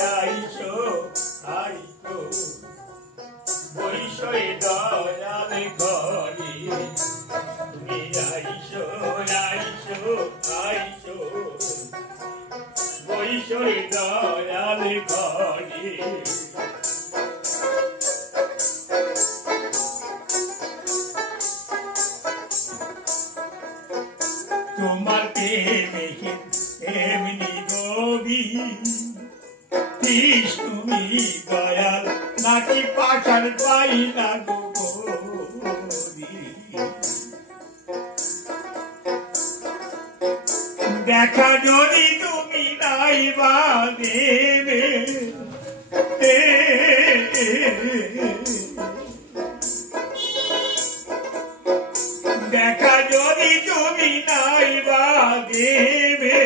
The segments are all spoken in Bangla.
আইসো আইসো বৈশই দয়াল ঘরে তুমি আইসো আইসো আইসো বৈশই দয়াল ঘরে তোমার প্রেমে এমনি গভীর তুমি দয়াল নাকি পাঠান পাইলা গো দেখা যদি তুমি নাই বা দেবে দেখা যদি তুমি নাই বা দেবে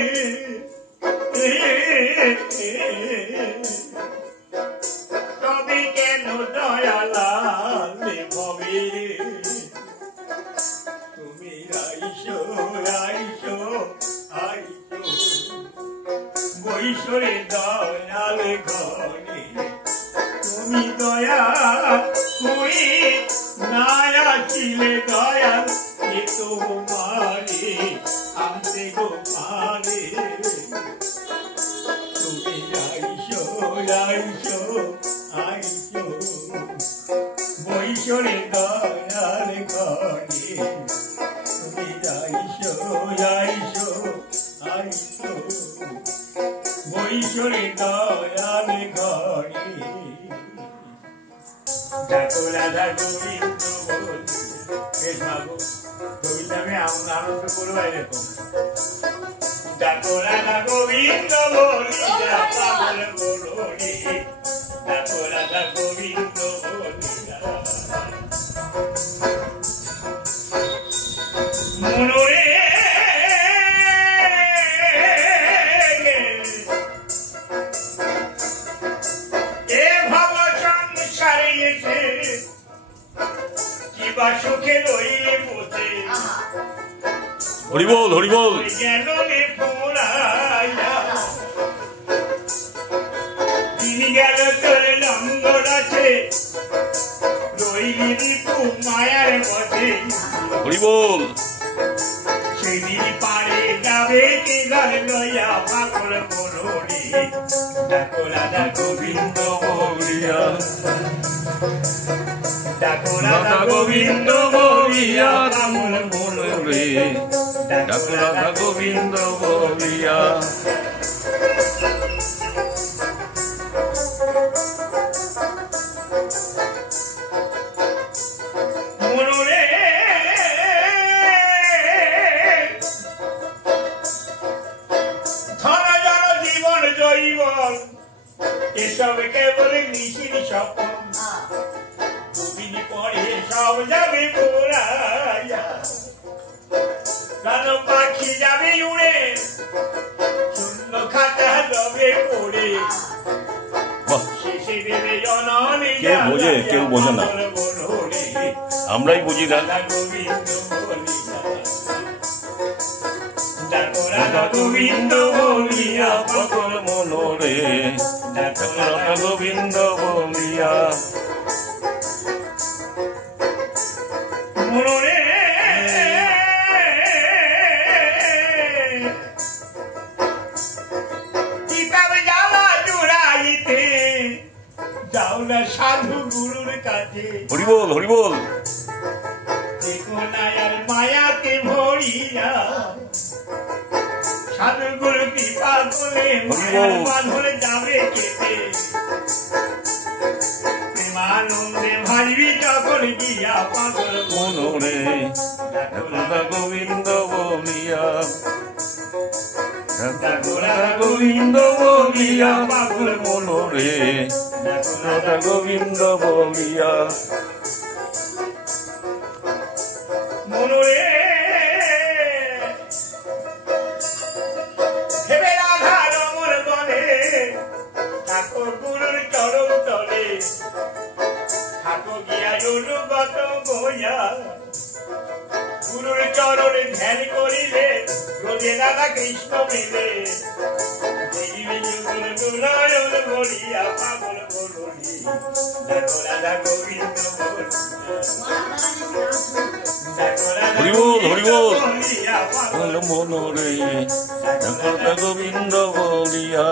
তবে কেন দয়ালালে ভবে তুমি আইসো আইসো আইসো বৈশরে দয়াল ঘরে তুমি দয়া কই নায়া ছিলে দয়াল এ তোমারে আমতে গো পারে তুমি আইসো আইসো আইসো বৈশরে দয়াল ঘরে তুমি আইসো আইসো আইসো বৈশরে দয়াল ঘরে ডাকো রাধা গোবিন্দ বল বেশ বাবু গোবিন্দামে আনন্দ করবো এরকম ডাকো রাধা গোবিন্দ বলিয়া পাগল বলি ডাকো রাধা গোবিন্দ বলিয়া মনোরে এ ভাব সংসারে এসে কিবা সুখে রইলে পথে হরি বল হরি বল গেল রে পোড়াইয়া তিনি গেল তোর লঙ্গর আছে রইলি রিপু মায়ার পথে হরি বল সেদিন পারে যাবে কি ঘর লইয়া পাগল মনোরে ডাকো রাধা গোবিন্দ বলিয়া ডাকো রাধা গোবিন্দ বলিয়া পাগল মনোরে ডাকো রাধা গোবিন্দ বলিয়া মনোরে ধন জন জীবন জৈবন এসব কেবল নিশির স্বপ্ন দুদিন পরে সব যাবে পোড়াইয়া প্রাণ পাখি যাবে উড়ে শূন্য খাতা যাবে পড়ে শেষে দেবে জননী কেউ বোঝে কেউ বোঝে না আমরাই বুঝি না গোবিন্দ বলিয়া ডাকো রাধা গোবিন্দ বলিয়া পাগল মনোরে ডাকো রাধা গোবিন্দ বলিয়া মনোরে কিতাব জ্বালা জুড়াইতে যাও না সাধু গুরুর কাছে হরি বল হরি বল দেখো না আর মায়াতে ভরিয়া সাধু গুরু কৃপা বলে মায়ার বাঁধন যাবে কেটে প্রেমানন্দে ভারবি যখন গিয়া পাগল মনোরে ডাকো রাধা গোবিন্দ বলিয়া ডাকো রাধা গোবিন্দ বলিয়া পাগল মনোরে ডাকো রাধা গোবিন্দ বলিয়া মনোরে হেবে রাধা রমর বনে ঠাকুর গুরুর চরণ তলে ঠাকুর গিয়া অনুগত বইয়া গুরুর চরণে ধ্যান করিলে রোজে রাধা কৃষ্ণ মিলে নয়ন ভরিয়া পাগল বলুনি দেখো রাধা গোবিন্দ পাগল মনরে রাধা গোবিন্দ বলিয়া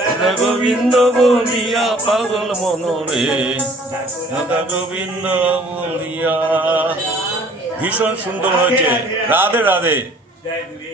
রাধা গোবিন্দ বলিয়া পাগল মনরে রাধা গোবিন্দ বলিয়া। ভীষণ সুন্দর হয়েছে। রাধে রাধে। জয় গুরু